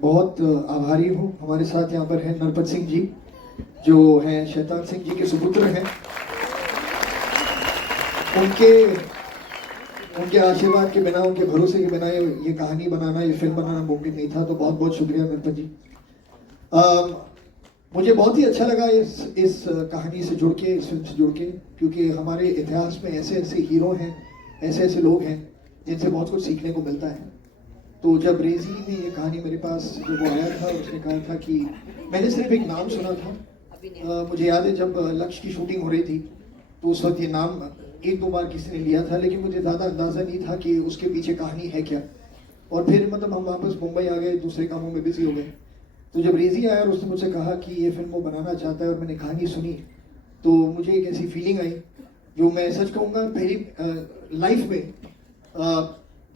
बहुत आभारी हूँ। हमारे साथ यहाँ पर हैं नरपत सिंह जी, जो हैं शैतान सिंह जी के सुपुत्र हैं। उनके उनके आशीर्वाद के बिना, उनके भरोसे के बिना ये कहानी बनाना, ये फिल्म बनाना मुमकिन नहीं था। तो बहुत बहुत शुक्रिया नरपत जी। मुझे बहुत ही अच्छा लगा इस कहानी से जुड़ के, इस फिल्म से जुड़ के, क्योंकि हमारे इतिहास में ऐसे ऐसे हीरो हैं, ऐसे ऐसे लोग हैं जिनसे बहुत कुछ सीखने को मिलता है। तो जब रेजी ने ये कहानी मेरे पास जब वो आया था, उसने कहा था कि मैंने सिर्फ एक नाम सुना था। मुझे याद है जब लक्ष्य की शूटिंग हो रही थी तो उस वक्त ये नाम एक दो बार किसी ने लिया था, लेकिन मुझे ज़्यादा अंदाज़ा नहीं था कि उसके पीछे कहानी है क्या। और फिर मतलब हम वापस मुंबई आ गए, दूसरे कामों में बिजी हो गए। तो जब रेजी आया और उसने मुझसे कहा कि ये फिल्म वो बनाना चाहता है और मैंने कहानी सुनी, तो मुझे एक ऐसी फीलिंग आई जो मैं सच कहूँगा पहली लाइफ में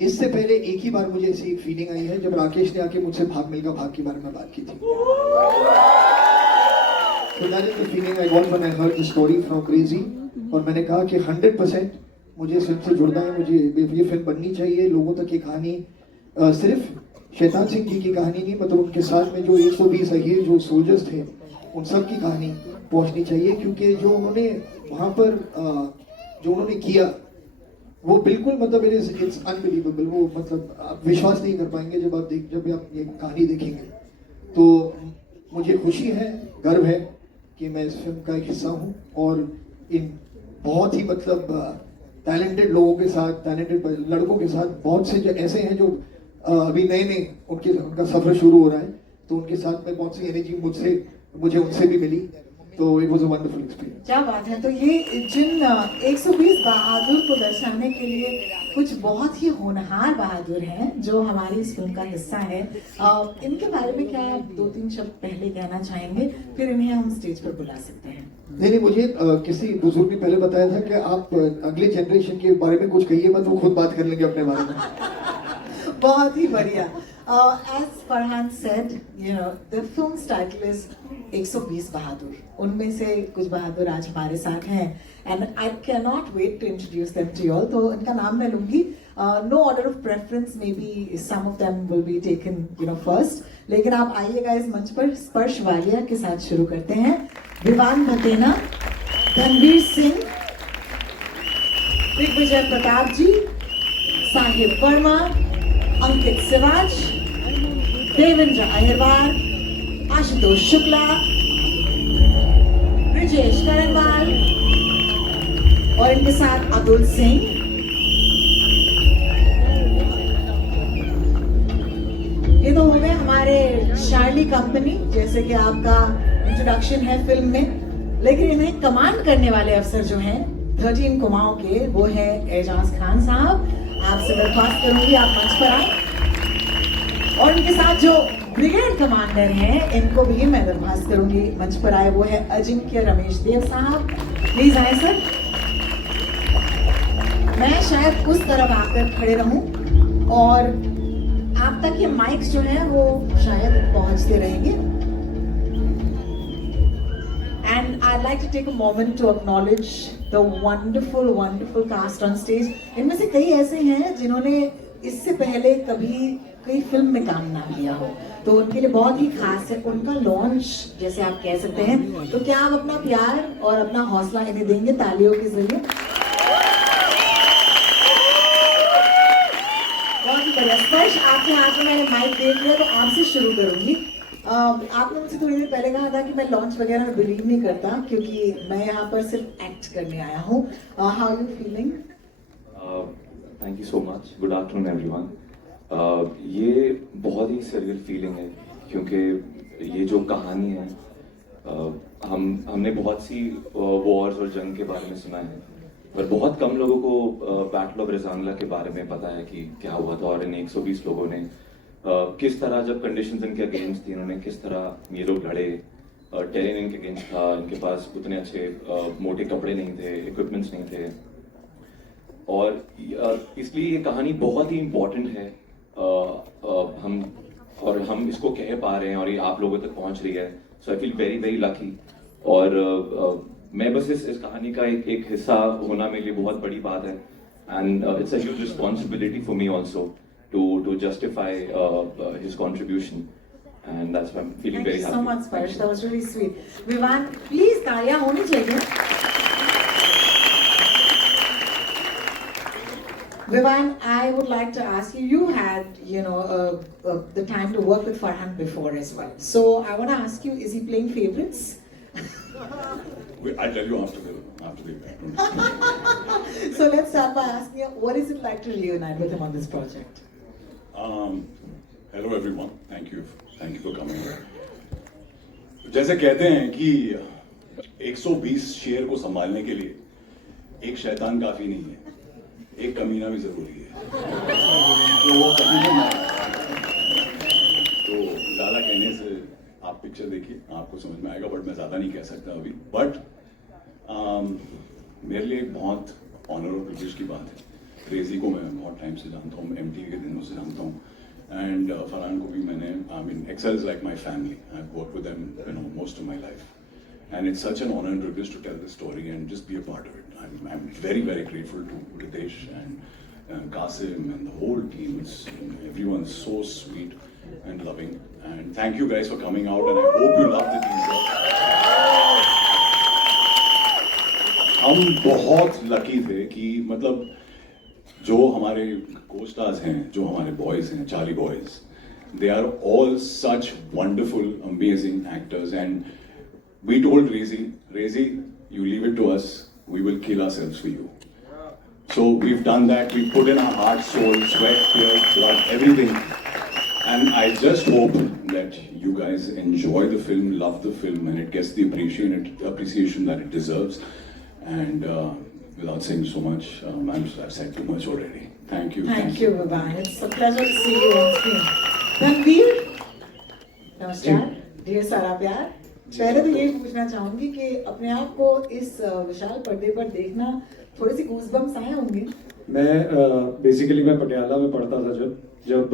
इससे पहले एक ही बार मुझे ऐसी एक फीलिंग आई है जब राकेश ने आके मुझसे भाग मिल्खा भाग के बारे में बात की थी। So that is the feeling I got when I heard the story from Crazy। और मैंने कहा कि 100% मुझे इस फिल्म से जुड़ना है, मुझे ये फिल्म बननी चाहिए। लोगों तक ये कहानी सिर्फ शैतान सिंह जी की कहानी नहीं, मतलब उनके साथ में जो 120 अहीर जो सोल्जर्स थे उन सब की कहानी पहुंचनी चाहिए। क्योंकि जो उन्होंने वहाँ पर जो उन्होंने किया वो बिल्कुल मतलब इट्स अनबिलीवेबल। वो मतलब आप विश्वास नहीं कर पाएंगे जब आप ये कहानी देखेंगे। तो मुझे खुशी है, गर्व है कि मैं इस फिल्म का एक हिस्सा हूँ और इन बहुत ही मतलब टैलेंटेड लोगों के साथ, टैलेंटेड लड़कों के साथ, बहुत से जो ऐसे हैं जो अभी नए नए उनका सफर शुरू हो रहा है, तो उनके साथ में बहुत सी एनर्जी मुझे उनसे भी मिली। तो it was a wonderful experience. क्या बात है। तो ये जिन 120 बहादुर को दर्शाने के लिए कुछ बहुत ही होनहार बहादुर हैं जो हमारी इस फिल्म का हिस्सा है, इनके बारे में क्या आप 2-3 शब्द पहले कहना चाहेंगे, फिर इन्हें हम स्टेज पर बुला सकते हैं। नहीं, मुझे किसी बुजुर्ग ने पहले बताया था कि आप अगले जनरेशन के बारे में कुछ कहिए मत, वो खुद बात कर लेंगे अपने बारे में। बहुत ही बढ़िया। As Farhan said, you know, the film's title is 120 बहादुर। उनमें से कुछ बहादुर आज हमारे साथ हैं and I cannot wait to introduce them to you all। तो इनका नाम मैं लूंगी, no order of preference, maybe some of them will be taken first। लेकिन आप आइएगा इस मंच पर। स्पर्श वालिया के साथ शुरू करते हैं। विवान भतेना, धनवीर सिंह, दिग्विजय प्रताप जी, साहिब वर्मा, अंकित सिवाज, देवेंद्र अहिरवार, आशुतोष शुक्ला, ब्रिजेश करनवाल और इनके साथ अतुल सिंह। ये तो हो गए हमारे शार्ली कंपनी, जैसे कि आपका इंट्रोडक्शन है फिल्म में। लेकिन इन्हें कमांड करने वाले अफसर जो हैं 13 कुमाऊं के, वो है एजाज खान साहब। आपसे दरख्वास्त करूंगी आप मंच पर आए। और इनके साथ जो ब्रिगेड कमांडर हैं, इनको भी मैं दरख्वास्त करूंगी मंच पर आए। वो है अजिंक्य रमेश देव साहब, प्लीज आए सर। मैं शायद उस तरफ आकर खड़े रहूं और आप तक ये माइक्स जो हैं वो शायद पहुंचते रहेंगे। And I'd like to take a moment to acknowledge the wonderful cast on stage। इनमें से कई ऐसे हैं जिन्होंने इससे पहले कभी कोई फिल्म में काम ना किया हो, तो उनके लिए बहुत ही खास है उनका लॉन्च, जैसे आप कह सकते हैं। तो क्या आप अपना प्यार और अपना हौसला इन्हें देंगे तालियों के जरिए? बहुत ही बढ़िया। स्पर्श, आपके हाथ में मैंने माइक देख लिया, तो आपसे शुरू करूंगी। आपने मुझसे थोड़ी देर पहले कहा था कि मैं लॉन्च वगैरह में बिलीव नहीं करता, क्योंकि मैं यहाँ पर सिर्फ एक्ट करने आया हूँ। How are you feeling? Thank you so much. Good afternoon everyone. ये बहुत ही सरियल फीलिंग है, क्योंकि ये जो कहानी है, हमने बहुत सी वॉर्स और जंग के बारे में सुना है, पर बहुत कम लोगों को बैटल ऑफ रेजांगला के बारे में पता है कि क्या हुआ था। और इन 120 लोगों ने किस तरह, जब कंडीशंस इनके अगेंस्ट थी, इन्होंने किस तरह ये लोग लड़े। टेरेन इनके अगेंस्ट था, इनके पास उतने अच्छे मोटे कपड़े नहीं थे, इक्विपमेंट्स नहीं थे, और इसलिए ये कहानी बहुत ही इम्पोर्टेंट है। हम इसको कह पा रहे हैं और ये आप लोगों तक पहुंच रही है। So I feel very very lucky. और मैं बस इस कहानी का एक हिस्सा होना मेरे लिए बहुत बड़ी बात है। And it's a huge responsibility for me also to justify his contribution। and that's why I'm feeling Thank very you happy. so much, Sparsh. That was really sweet. Vivan, please तालियां होनी चाहिए. Vivan, I would like to ask you. You had, the time to work with Farhan before as well. So I want to ask you: is he playing favorites? I'll tell you after the event. So let's start by asking you, what is it like to reunite with him on this project? Hello everyone. Thank you for coming. जैसे कहते हैं कि 120 शेर को संभालने के लिए एक शैतान काफी नहीं है, एक कमीना भी जरूरी है. तो वो कमीना तो ज्यादा कहने से आप पिक्चर देखिए, आपको समझ में आएगा, बट मैं ज्यादा नहीं कह सकता अभी. बट मेरे लिए एक बहुत ऑनर और प्रिविलेज की बात है. क्रेजी को मैं बहुत टाइम से जानता हूँ, MTV के दिनों से जानता हूँ, एंड फरहान को भी मैंने, Excel is like my family. I have worked with them most of my life, and it's such an honor and privilege to tell this story and just be a part of it. I'm very, very grateful to Ritesh and Qasim and the whole team. Everyone's so sweet and loving. And thank you guys for coming out, and I hope you love the teaser. हम बहुत लकी थे कि मतलब जो हमारे co-stars हैं, जो हमारे boys हैं, Charlie boys, they are all such wonderful, amazing actors. And we told Rezi, you leave it to us, we will kill ourselves for you. So we've done that, we put in our heart, soul, sweat, tears, blood, everything. And I just hope that you guys enjoy the film, love the film, and it gets the appreciation that it deserves. And without saying so much, I've said too much already. Thank you. Thank you, Vivan. It's a pleasure to see you on screen. Ranveer, नमस्कार, ढेर सारा प्यार. पहले तो यही पूछना चाहूंगी कि अपने आप को इस विशाल पर्दे पर देखना थोड़े से गूज़बम्स आए होंगे. मैं बेसिकली मैं पटियाला में पढ़ता था जब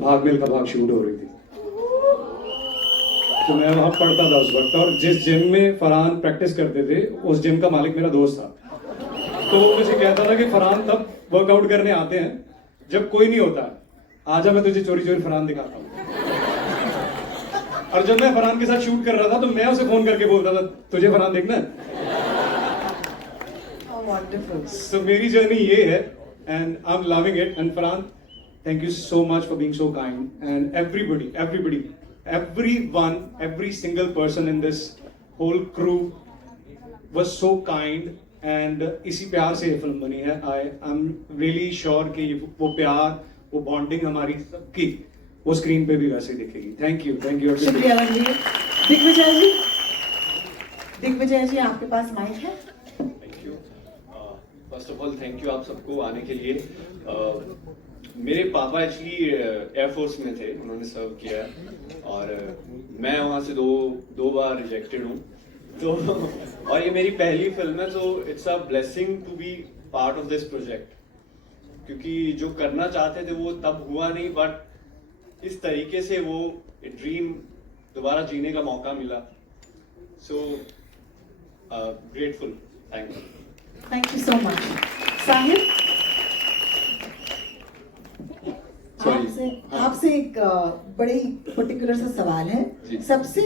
भाग मिल्खा भाग शूट हो रही थी, तो मैं वहाँ पढ़ता था उस वक्त. और जिस जिम में फरहान प्रैक्टिस करते थे, उस जिम का मालिक मेरा दोस्त था. तो वो मुझे कहता था कि फरहान तब वर्कआउट करने आते हैं जब कोई नहीं होता, आजा मैं तुझे चोरी चोरी फरहान दिखाता हूँ. और जब मैं फरहान के साथ शूट कर रहा था तो मैं उसे फोन करके बोलता था, तुझे फरहान देखना है. Wonderful. So मेरी जर्नी ये है, and I'm loving it. And Farhan, thank you so much for being so kind. And everybody, everyone, every single person in this whole crew was so kind. And इसी प्यार से ये फिल्म बनी है. I'm really sure कि वो प्यार, वो बॉन्डिंग हमारी सबकी वो स्क्रीन पे भी वैसे दिखेगी. Thank you. शुक्रिया रणवीर. दिग्विजय जी आपके पास माइक है. Thank you. First of all thank you आप सबको आने के लिए. मेरे पापा एक्चुअली एयरफोर्स में थे, उन्होंने सर्व किया और मैं वहाँ से दो बार रिजेक्टेड हूँ. तो और ये मेरी पहली फिल्म है, तो it's a blessing to be part of this project, क्योंकि जो करना चाहते थे वो तब हुआ नहीं, बट इस तरीके से वो ड्रीम दोबारा जीने का मौका मिला. So grateful. Thank you. Thank you so much. Sahib, आपसे एक बड़ी पर्टिकुलर सा सवाल है. सबसे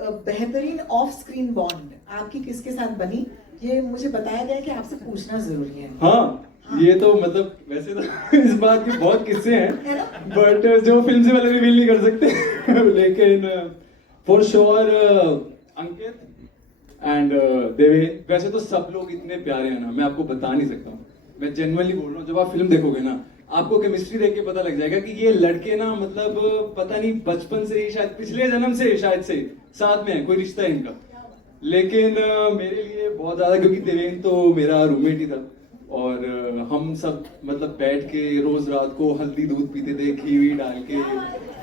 बेहतरीन ऑफ स्क्रीन बॉन्ड आपकी किसके साथ बनी? ये मुझे बताया गया कि आपसे पूछना जरूरी है. हाँ, ये तो मतलब वैसे तो इस बात के बहुत किस्से हैं, बट जो फिल्म से वाले रिवील नहीं कर सकते. लेकिन फॉर श्योर अंकित एंड देवेन. वैसे तो सब लोग इतने प्यारे हैं ना, मैं आपको बता नहीं सकता हूँ. मैं जेन्युइनली बोल रहा हूँ, जब आप फिल्म देखोगे ना, आपको केमिस्ट्री देख के पता लग जाएगा कि ये लड़के ना मतलब पता नहीं बचपन से ही, शायद पिछले जन्म से शायद से साथ में है, कोई रिश्ता है इनका. लेकिन मेरे लिए बहुत ज्यादा, क्योंकि देवेन तो मेरा रूममेट ही था और हम सब मतलब बैठ के रोज रात को हल्दी दूध पीते थे, घी डाल के.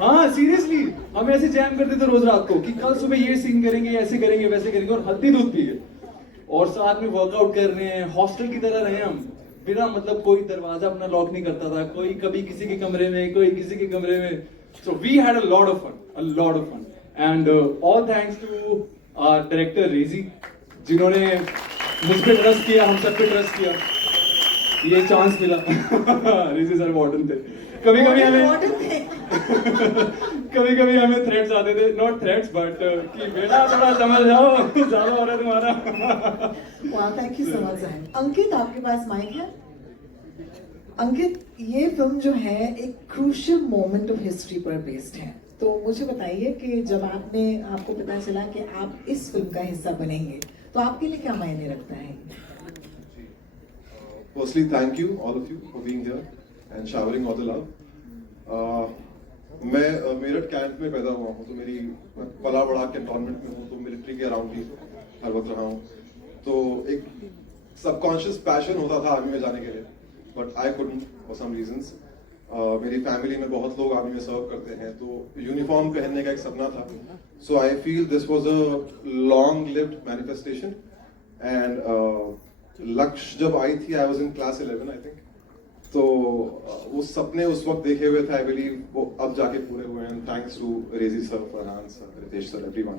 हाँ सीरियसली, हम ऐसे जैम करते थे रोज रात को कि कल सुबह ये सीन करेंगे, ऐसे करेंगे, वैसे करेंगे, और हल्दी दूध पी के और साथ में वर्कआउट कर रहे हैं. हॉस्टल की तरह रहे हम, बिना मतलब कोई दरवाजा अपना लॉक नहीं करता था, कोई कभी किसी के कमरे में, कोई किसी के कमरे में. So we had a lot of fun. And all thanks to director Reji, जिन्होंने मुझ पे ट्रस्ट किया, हम सब पे ट्रस्ट किया. ये चांस मिला. रेजी सर वार्डन थे. कभी कभी हमें कभी कभी हमें थ्रेट्स आते थे, नॉट थ्रेट्स बट कि बेटा थोड़ा समझ जाओ, ज्यादा हो रहा है तुम्हारा। वाह, थैंक यू सो मच साहिल। अंकित, आपके पास माइक है? अंकित, ये फिल्म जो है एक क्रूशियल मोमेंट ऑफ हिस्ट्री पर बेस्ड है, तो मुझे बताइए कि जब आपको पता चला कि आप इस फिल्म का हिस्सा बनेंगे तो आपके लिए क्या मायने रखता है? Firstly, thank you, all of you, for being here and showering all the love. मैं मेरठ कैंप में पैदा हुआ हूँ, तो मैं पला बड़ा कैंटोनमेंट में हूँ, तो मिलिट्री के अराउंड ही हर वक्त रहा हूँ। तो एक सबकॉन्शियस पैशन होता था आर्मी में जाने के लिए, but I couldn't for some reasons. मेरी फैमिली में बहुत लोग आर्मी में सर्व करते हैं, तो यूनिफॉर्म पहनने का एक सपना था। So I feel this was a long lived manifestation and Lakshya जब आई थी, I was in class 11 I think. तो वो सपने उस वक्त देखे हुए थे, आई बिलीव वो अब जाके पूरे हुए हैं। Thanks to Reji sir, Farhan sir, Ritesh sir, everyone,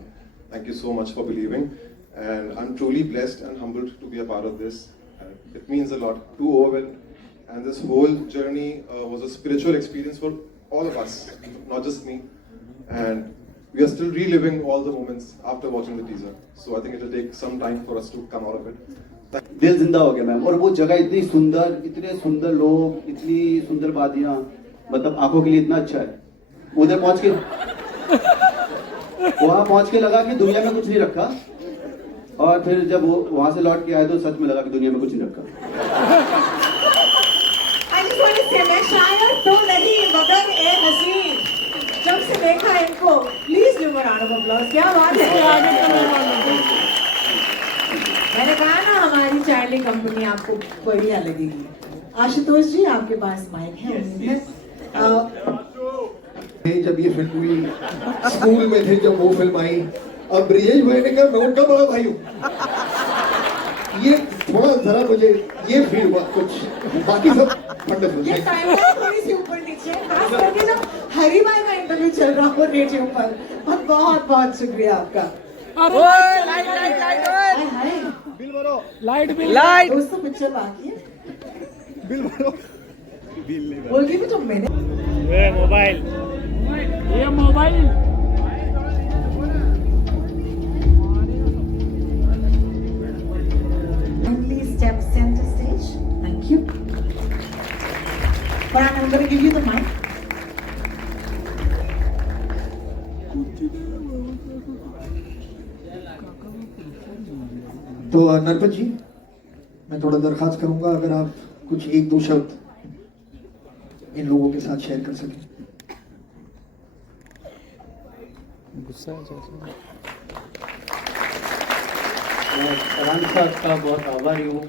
thank you so much for believing and I am truly blessed and humbled to be a part of this. It means a lot, too overwhelmed, and this whole journey was a spiritual experience for all of us, not just me, and we are still reliving all the moments after watching the teaser. So I think it will take some time for us to come out of it. दिल जिंदा हो गया मैम। और वो जगह इतनी सुंदर, इतने सुंदर लोग, इतनी सुंदर वादियां, मतलब आंखों के लिए इतना अच्छा है। उधर पहुंच के वहां पहुंच के लगा कि दुनिया में कुछ नहीं रखा, और फिर जब वो वहां से लौट के आए तो सच में लगा कि दुनिया में कुछ नहीं रखा। मैं शायद तो नहीं मगर ए नसीब, जब से देखा इनको, please give a round of applause. क्या बात है। मैंने कहा ना हमारी चार्ली कंपनी आपको बढ़िया लगेगी। आशुतोष जी, आपके पास माइक है। जब ये फिल्म हुई, स्कूल में थे जब वो फिल्म आई, अब ब्रिजेश भाई ने कहा मैं उनका बड़ा भाई हूँ। ये थोड़ा जरा मुझे ये फील हुआ कुछ, बाकी सब वंडरफुल। ये टाइमलाइन थोड़ी सी ऊपर नीचे, खास करके जब हरी भाई का इंटरव्यू चल रहा हो रेडियो पर। बहुत बहुत शुक्रिया आपका। लाइट दोस्तों, पिक्चर बाकी है, बिल भरो। बोल रही भी तो मैंने mobile step center stage. Thank you. Farhan, I'm going to give you the mic. तो नरपत जी, मैं थोड़ा दरखास्त करूंगा अगर आप कुछ एक दो शब्द इन लोगों के साथ शेयर कर सकें। मैं फरहान साहब का बहुत आभारी हूँ,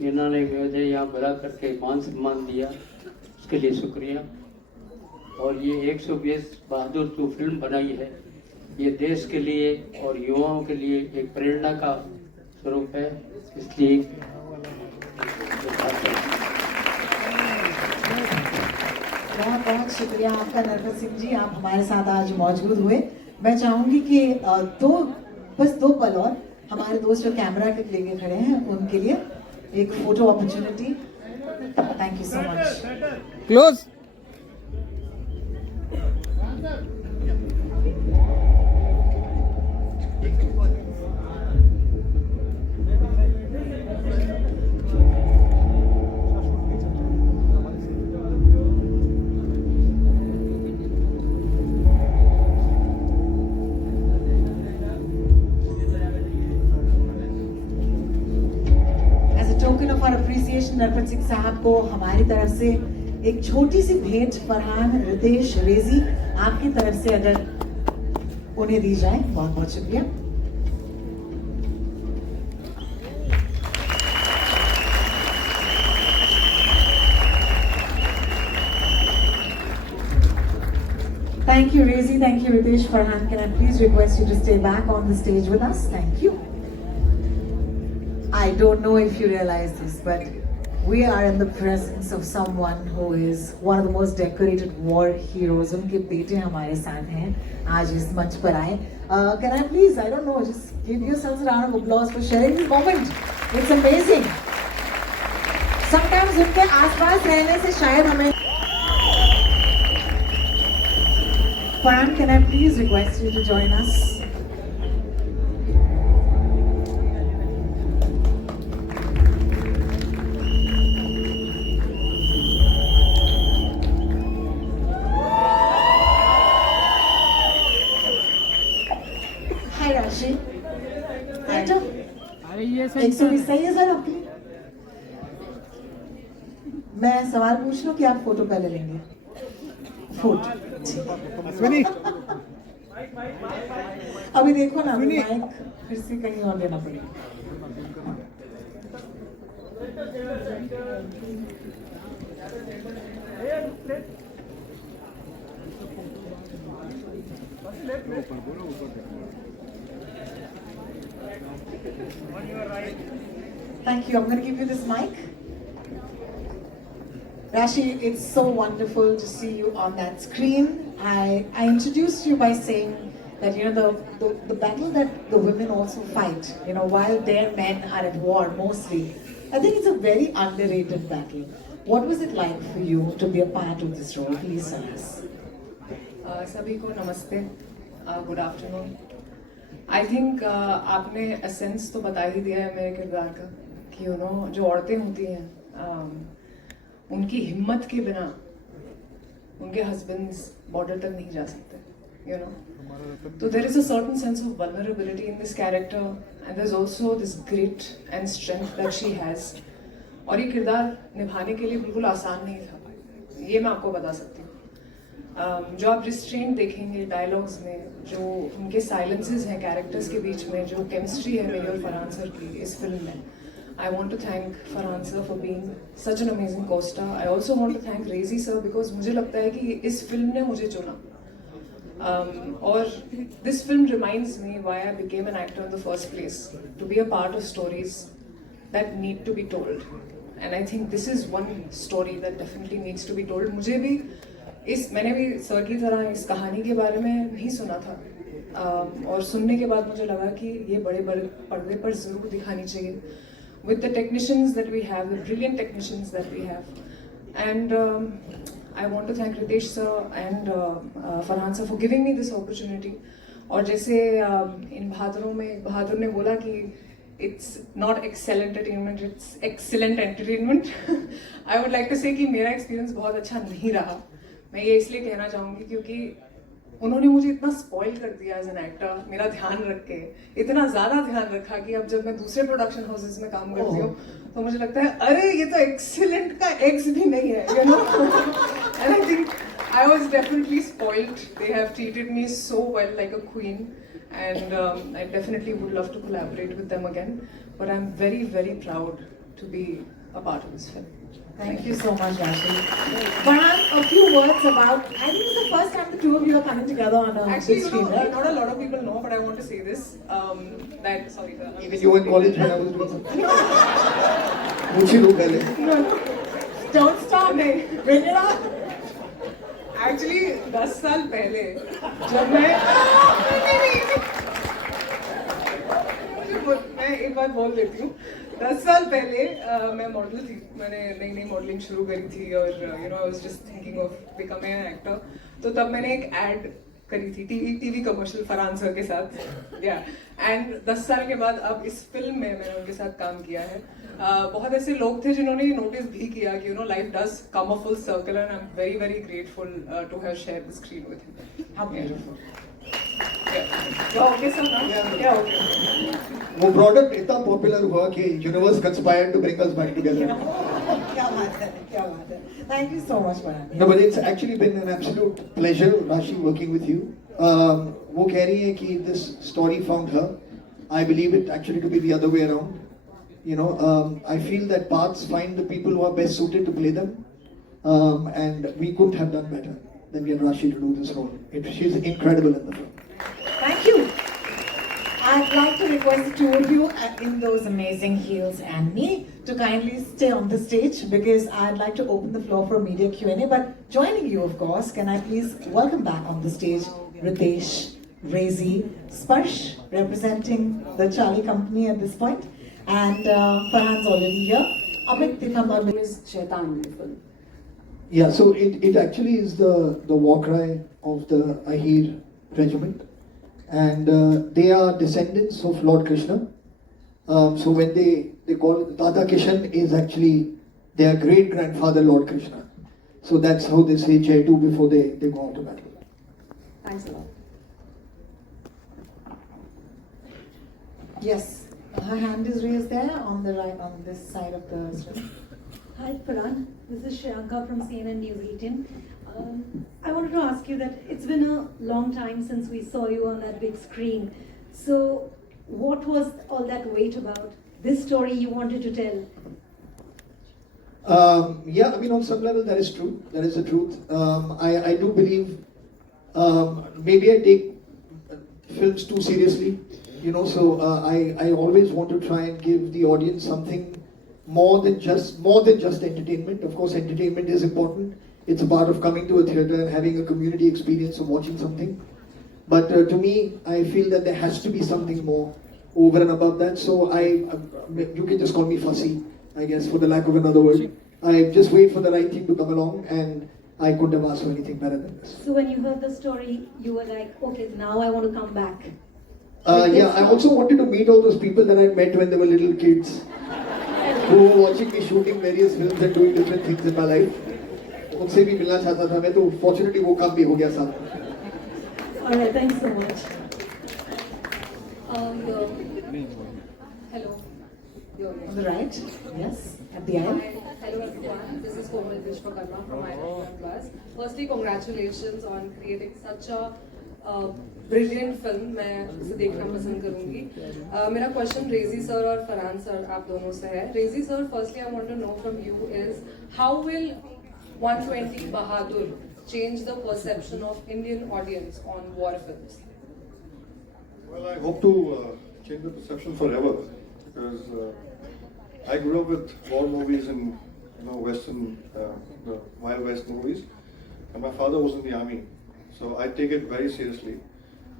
इन्होंने मुझे यहाँ बुला करके मान सम्मान दिया, उसके लिए शुक्रिया। और ये 120 बहादुर जो फिल्म बनाई है, ये देश के लिए और युवाओं के लिए एक प्रेरणा का स्वरूप है, इसलिए बहुत बहुत शुक्रिया आपका नरपत सिंह जी, आप हमारे साथ आज मौजूद हुए। मैं चाहूंगी कि बस दो पल और हमारे दोस्त जो कैमरा के लेके खड़े हैं उनके लिए एक photo opportunity. Thank you so much. Close. Token of our appreciation Narpat Singh साहब को हमारी तरफ से एक छोटी सी भेंट फरहान, रितेश, रेजी आपकी तरफ से अगर उन्हें दी जाए। बहुत बहुत शुक्रिया। Thank you, Rezi. Thank you, Ritesh. Farhan, can I please request you to stay back on the stage with us? Thank you. I don't know if you realize this, but we are in the presence of someone who is one of the most decorated war heroes. उनके बेटे हमारे साथ हैं, आज इस मंच पर आए। Can I please, I don't know, just give yourselves a round of applause for sharing this moment. It's amazing. Sometimes उनके आसपास रहने से शायद हमें Farhan, can I please request you to join us? Hi Rashi. बैठो। 120 सही है सर आपके लिए? मैं सवाल पूछ लूं कि आप फोटो पहले लेंगे? फोटो। अभी देखो ना, माइक फिर से कहीं और लेना पड़ेगा। Thank you. I'm going to give you this mic. Rashi, it's so wonderful to see you on that screen. I introduced you by saying that, you know, the battle that the women also fight, you know, while their men are at war mostly, I think it's a very underrated battle. What was it like for you to be a part of this role? Please tell us. सभी को नमस्ते, good afternoon. I think आपने एसेंस तो बता ही दिया है मेरे किरदार का कि यू नो जो औरतें होती हैं उनकी हिम्मत के बिना उनके हस्बैंड्स बॉर्डर तक नहीं जा सकते, यू नो। तो there is a certain sense of vulnerability in this character and there is also this grit and strength that she has. और ये किरदार निभाने के लिए बिल्कुल आसान नहीं था, ये मैं आपको बता सकती हूँ। जो आप रिस्ट्रेंट देखेंगे डायलॉग्स में, जो उनके साइलेंसेस हैं कैरेक्टर्स के बीच में, जो केमिस्ट्री है मेरी और फरहान सर की इस फिल्म में, I want to thank Farhan sir for being such an amazing costar. I also want to thank Reji sir because मुझे लगता है कि इस फिल्म ने मुझे चुना। और this film reminds me why I became an actor in the first place, to be a part of stories that need to be told, and I think this is one story that definitely needs to be told. मुझे भी मैंने भी सर की तरह इस कहानी के बारे में नहीं सुना था, और सुनने के बाद मुझे लगा कि ये बड़े बड़े पर्दे पर ज़रूर दिखानी चाहिए with the technicians that we have, the brilliant technicians that we have. And I want to thank Ritesh sir and Farhan sir for giving me this opportunity. और जैसे इन बहादुरों में बहादुर ने बोला कि it's not excellent entertainment, it's excellent entertainment. I would like to say कि मेरा experience बहुत अच्छा नहीं रहा। मैं ये इसलिए कहना चाहूँगी क्योंकि उन्होंने मुझे इतना स्पॉइल कर दिया एज एन एक्टर, मेरा ध्यान रख के इतना ज़्यादा ध्यान रखा कि अब जब मैं दूसरे प्रोडक्शन हाउसेस में काम करती हूँ तो मुझे लगता है अरे ये तो एक्सीलेंट का एक्स भी नहीं है, you know. And I think I was definitely spoiled. They have treated me so well like a queen, and I definitely would love to collaborate with them again, but I'm very, very proud to be a part of this film. Thank you so much, Rashi. Farhan, a few words about, I think it's the first time the two of you are coming together on a Actually, big you screen, know, right? not a lot of people know, but I want to say this, that, sorry, sir. Even you were in college when I was doing something. मुझे लो पहले। No, no. Don't stop me. Bring it on. Actually, 10 साल पहले जब मैं एक बार बोल देती हूँ। 10 साल पहले मैं मॉडल थी, मैंने नई मॉडलिंग शुरू करी थी और you know I was just thinking of becoming an actor. तो तब मैंने एक एड करी थी टीवी कमर्शियल फरहान सर के साथ, या एंड 10 साल के बाद अब इस फिल्म में मैंने उनके साथ काम किया है। बहुत ऐसे लोग थे जिन्होंने ये नोटिस भी किया कि you know life does come a full circle, and I am very very grateful to have share the screen with him. How beautiful. क्या हो गया सर ना? क्या हो गया? वो प्रोडक्ट इतना पॉपुलर हुआ कि universe conspired to bring us back together. क्या बात है, क्या बात है। Thank you so much, Farhan. No, but it's actually been an absolute pleasure, Rashi, working with you. वो कह रही है कि this story found her. I believe it actually to be the other way around. You know, I feel that parts find the people who are best suited to play them, and we couldn't have done better than get Rashi to do this role. She's incredible in the film. Thank you. I'd like to request the two of you in those amazing heels and me to kindly stay on the stage because I'd like to open the floor for media Q&A. But joining you, of course, can I please welcome back on the stage Ritesh, Rezi, Sparsh, representing the Charlie Company at this point, and Farhan's already here. Amit, if I'm is Shaitan in the film. Yeah, so it actually is the war cry of the Ahir regiment, and they are descendants of Lord Krishna. So when they call Dada Kishan is actually their great grandfather Lord Krishna. So that's how they say Jai Tu before they go out to battle. Thanks a lot. Yes, her hand is raised there on the right, on this side of the screen. Hi Farhan, this is Shriyanka from CNN News 18. I wanted to ask you that it's been a long time since we saw you on that big screen. So what was all that weight about? This story you wanted to tell? Yeah, I mean, on some level that is true. That is the truth. I do believe maybe I take films too seriously, you know. So I always want to try and give the audience something more than just entertainment. Of course, entertainment is important. It's a part of coming to a theatre and having a community experience of watching something. But to me, I feel that there has to be something more over and above that. So you can just call me fussy, I guess, for the lack of another word. I just wait for the right thing to come along, and I couldn't have asked for anything better than this. So when you heard the story, you were like, okay, now I want to come back. Yeah, I also wanted to meet all those people that I met when they were little kids, who were watching me shooting various films and doing different things in my life. उनसे भी मिलना चाहता था मैं, तो fortunately वो काम भी हो गया साथ में. All right, thanks so much. Hello. On the right, yes, at the end. Hello everyone, this is Komal Vishwakarma from iDream Plus. Firstly, congratulations on creating such a brilliant film. मैं इसे देखना पसंद करूँगी. मेरा question रेजी सर और फरहान सर आप दोनों से है. रेजी sir, firstly I want to know from you is how will 120 Bahadur change the perception of Indian audience on war films? Well, I hope to change the perception forever, because I grew up with war movies and Western, the Wild West movies, and my father was in the army, so I take it very seriously.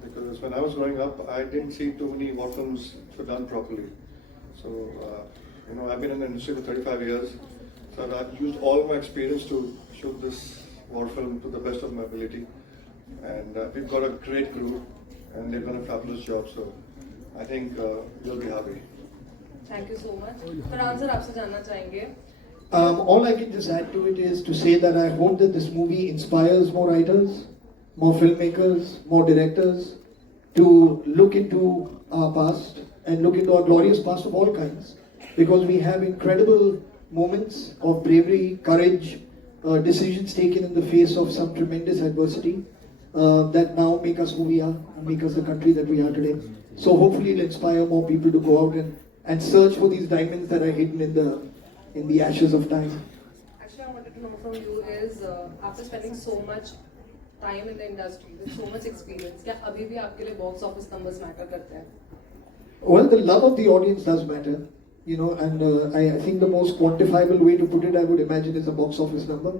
Because when I was growing up, I didn't see too many war films which were done properly. So I've been in the industry for 35 years, so I've used all my experience to shoot this war film to the best of my ability, and we've got a great crew, and they've done a fabulous job. So I think you'll be happy. Thank you so much. Farhan सर आपसे जानना चाहेंगे. All I can just add to it is to say that I hope that this movie inspires more writers, more filmmakers, more directors to look into our past and look into our glorious past of all kinds, because we have incredible moments of bravery, courage, decisions taken in the face of some tremendous adversity that now make us who we are and make us the country that we are today. So hopefully it'll inspire more people to go out and search for these diamonds that are hidden in the ashes of time. Actually, I wanted to know from you is after spending so much time in the industry with so much experience, क्या अभी भी आपके लिए box office numbers matter करते हैं? Well, the love of the audience does matter, and I think the most quantifiable way to put it, I would imagine, is a box office number.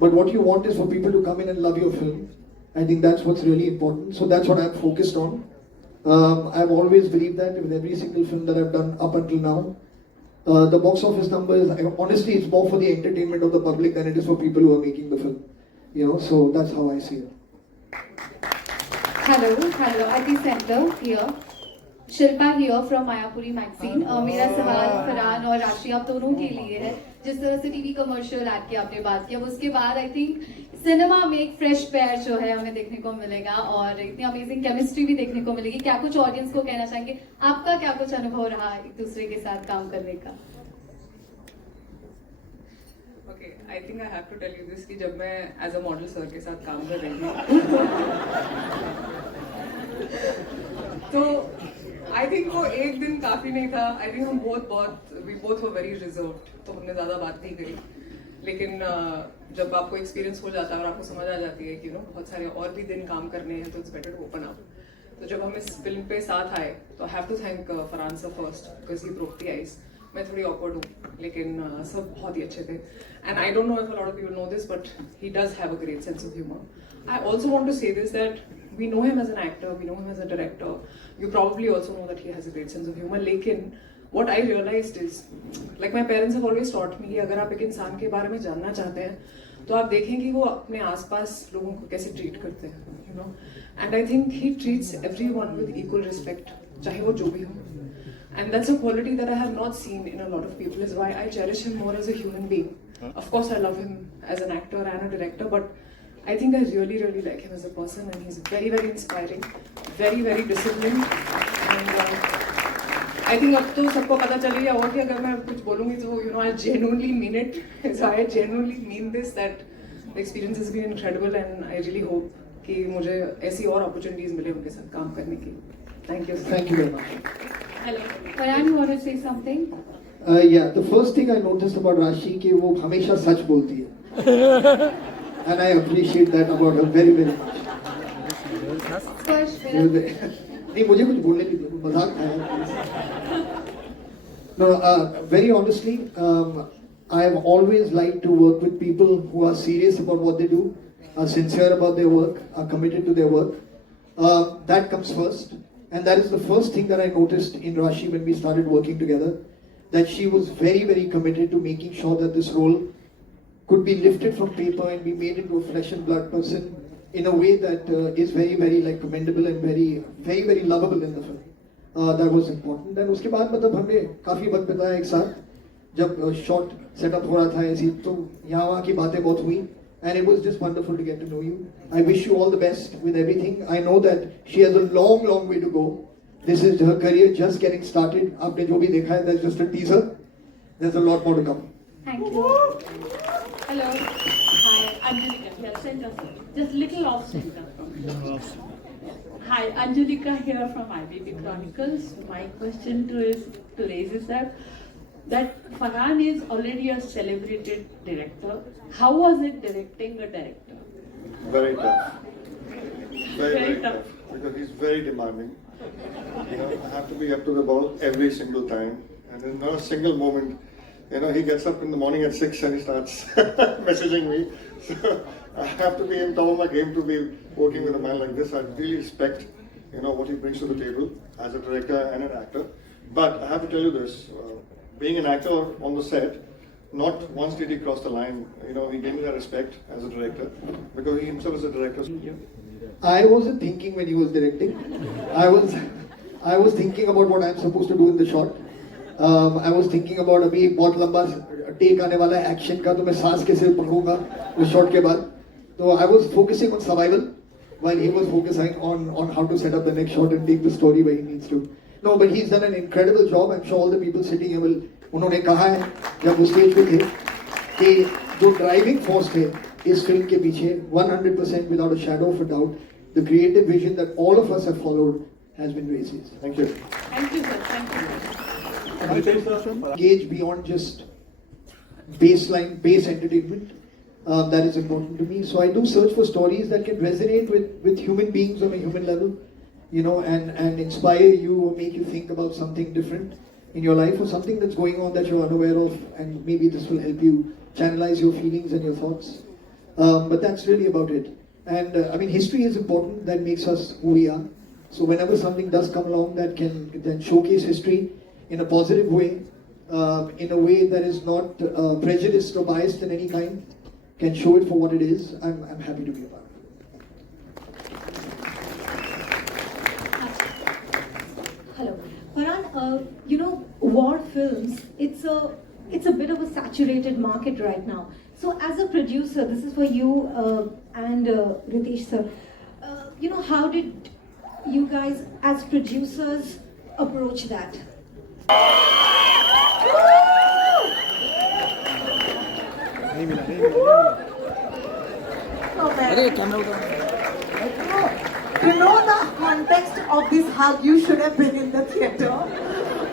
But what you want is for people to come in and love your film. I think that's what's really important. So that's what I'm focused on. I've always believed that with every single film that I've done up until now. The box office number is, honestly, it's more for the entertainment of the public than it is for people who are making the film. So that's how I see it. Hello, IT Center here. Shilpa here from Mayapuri मैगजीन. मेरा सवाल फरहान और राशि आप दोनों के लिए है. जिस तरह से टीवी कमर्शियल ऐड की आपने बात किया, उसके बाद आई थिंक सिनेमा में एक फ्रेश पेयर जो है हमें देखने को मिलेगा और इतनी अमेजिंग केमिस्ट्री भी देखने को मिलेगी. क्या कुछ ऑडियंस को कहना चाहेंगे? आपका क्या कुछ अनुभव रहा एक दूसरे के साथ काम करने का? Okay, I think I have to tell you this कि जब मैं as a model सर के साथ काम कर रही थी तो I think वो एक दिन काफी नहीं था. I think हम we both were very reserved, तो हमने ज्यादा बात नहीं करी. लेकिन जब आपको एक्सपीरियंस हो जाता है और आपको समझ आ जाती है कि बहुत सारे और भी दिन काम करने हैं, तो it's better to open up. तो जब हम इस फिल्म पे साथ आए तो I have to thank Farhan sir first because he broke the ice. मैं थोड़ी ऑकवर्ड हूँ लेकिन सब बहुत ही अच्छे थे. And I don't know if a lot of people know this but he does have a great sense of humour. I also want to say this, that we know him as an actor, we know him as a director. You probably also know that he has a great sense of humor. लेकिन what I realized is, like my parents have always taught me, कि अगर आप एक इंसान के बारे में जानना चाहते हैं तो आप देखें कि वो अपने आसपास लोगों को कैसे ट्रीट करते हैं, you know. And I think he treats everyone with equal respect, चाहे वो जो भी हो. And that's a quality that I have not seen in a lot of people, is why I cherish him more as a human being. Of course, I love him as an actor and a director, but I think I really, really like him as a person, and he's very, very inspiring, very, very disciplined. And I think अब तो सबको पता चल गया होगा कि अगर मैं कुछ बोलूँगी तो you know I genuinely mean it. So I genuinely mean this, that the experience has been incredible, and I really hope कि मुझे ऐसी और opportunities मिले उनके साथ काम करने की. Thank you. Thank you very much. Hello. Farhan, you want to say something? Yeah, the first thing I noticed about Rashi कि वो हमेशा सच बोलती है. And I appreciate that about her very, very much. First, नहीं, मुझे कुछ बोलने की मजाक है. No, very honestly, I have always liked to work with people who are serious about what they do, are sincere about their work, are committed to their work. That comes first. And that is the first thing that I noticed in Rashi when we started working together, that she was very, very committed to making sure that this role could be lifted from paper and be made into a flesh and blood person in a way that is very, very like commendable and very, very, very lovable in the film. That was important. And उसके बाद मतलब हमने काफी वक्त बिताया एक साथ, जब शॉट सेटअप हो रहा था ऐसी, तो यहाँ वहाँ की बातें बहुत हुई. And it was just wonderful to get to know you. I wish you all the best with everything. I know that she has a long, long way to go. This is her career just getting started. आपने जो भी देखा है, that's just a teaser. There's a lot more to come. Thank you. Hello. Hi, Angelika here, center. Just little off center. Hi, Angelika here from IBP Chronicles. My question to raise is that Farhan is already a celebrated director. How was it directing a director? Very tough. Very tough. Because he's very demanding. You know, I have to be up to the ball every single time. And there's not a single moment. You know, he gets up in the morning at 6 and he starts messaging me. So I have to be in top of my game to be working with a man like this. I really respect, you know, what he brings to the table as a director and an actor. But I have to tell you this. Being an actor on the set, not once did he cross the line. You know, he gave me that respect as a director because he himself is a director. I wasn't thinking when he was directing. I was thinking about what I'm supposed to do in the shot. I was thinking about अभी बहुत लंबा टेक आने वाला है एक्शन का, तो मैं सांस कैसे पकड़ूंगा उस शॉट के बाद. तो I was focusing on survival while he was focusing on how to set up the next shot and take the story where he needs to. No, but he's done an incredible job. I'm sure all the people sitting here will. उन्होंने कहा है जब वो स्टेज पे थे कि जो driving force थे इस फिल्म के पीछे 100% without a shadow of a doubt, the creative vision that all of us have followed has been Razi's. Thank you. Thank you, sir. Thank you. Engage beyond just base entertainment. That is important to me. So I do search for stories that can resonate with human beings on a human level, you know, and inspire you or make you think about something different in your life or something that's going on that you're unaware of, and maybe this will help you channelize your feelings and your thoughts. But that's really about it. And I mean, history is important. That makes us who we are. So whenever something does come along that can then showcase history in a positive way, in a way that is not prejudiced or biased in any kind, can show it for what it is, I'm happy to be a part of it. Hello. Farhan, you know, war films, it's a bit of a saturated market right now. So as a producer, this is for you and Ritesh sir, you know, how did you guys as producers approach that? You know the context of this hug you should have been in the theatre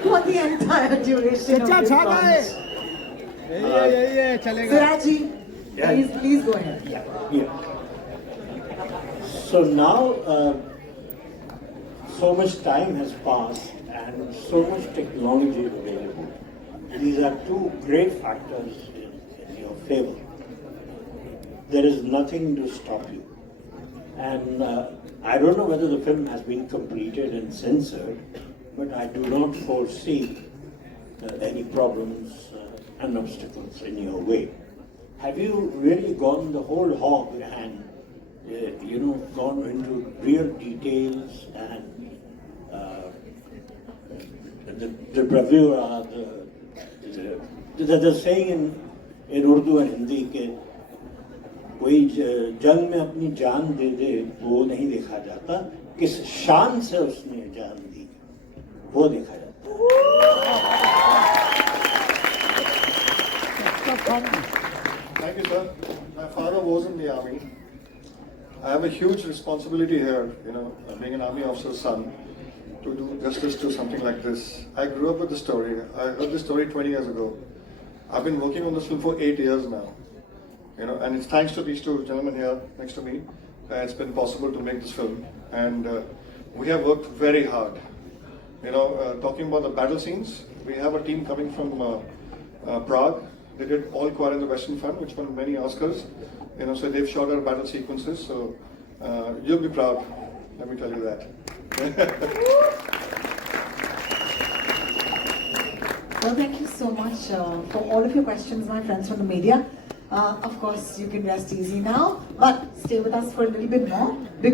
for the entire duration of this launch. Siraji, please go ahead. So now, so much time has passed and so much technology is available. These are two great factors in your favor. There is nothing to stop you. And I don't know whether the film has been completed and censored, but I do not foresee any problems and obstacles in your way. have you really gone the whole hog and gone into real details and the bravura, the saying in Urdu and Hindi के कोई जंग में अपनी जान दे दे वो नहीं देखा जाता, किस शान से उसने जान दी वो देखा जाता Thank you, sir. My father was in the army. I have a huge responsibility here, being an army officer's son, to do justice to something like this. I grew up with the story. I heard this story 20 years ago. I've been working on this film for 8 years now. And it's thanks to these two gentlemen here next to me that it's been possible to make this film. And we have worked very hard. Talking about the battle scenes, we have a team coming from Prague. They did all Quiet on the Western Front, which won many Oscars. So they've shot our battle sequences. So you'll be proud. Let me tell you that. Well, thank you so much for all of your questions, my friends from the media. Of course, you can rest easy now, but stay with us for a little bit more because